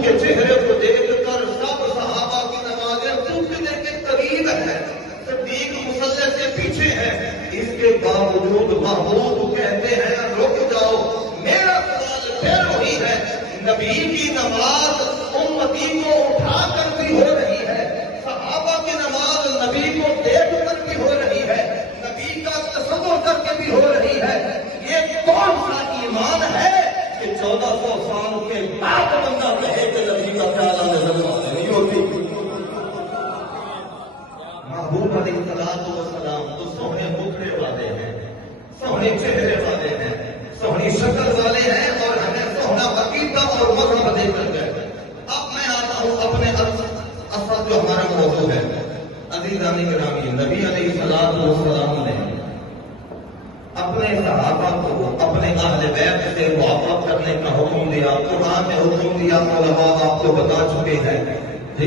محبوب کے چہرے کو دیکھ کر سب صحابہ کی نمازیں ٹوٹنے کے قریب ہے، صدیق مصلی سے پیچھے ہے، اس کے باوجود محبوب کہتے ہیں رک جاؤ، میرا سوال پھر وہی ہے، نبی کی نماز امتی کو اٹھا کر بھی ہو رہی ہے، صحابہ کی نماز نبی کو دیکھ کر بھی ہو رہی ہے، نبی کا تصور کر کے بھی ہو رہی ہے، یہ کون سا ایمان ہے کہ 1400 سال کے بعد بندہ کہے کہ نبی کا پیالہ نظر نہیں ہوتی؟ محبوب علیہ السلام تو سونے مکھڑے والے ہیں، سونے چہرے والے ہیں، سونی شکل والے ہیں، اور ہمیں سونا عقیدہ اور مذہب دے کر گئے۔ اب میں آتا ہوں اپنے اصل جو ہمارا موضوع ہے۔ عزیزان گرامی، نبی علیہ السلام نے اپنے صحابہ کو اپنے اہل بیت سے محبت کرنے کا حکم دیا، قرآن نے حکم دیا، علماء آپ کو بتا چکے ہیں۔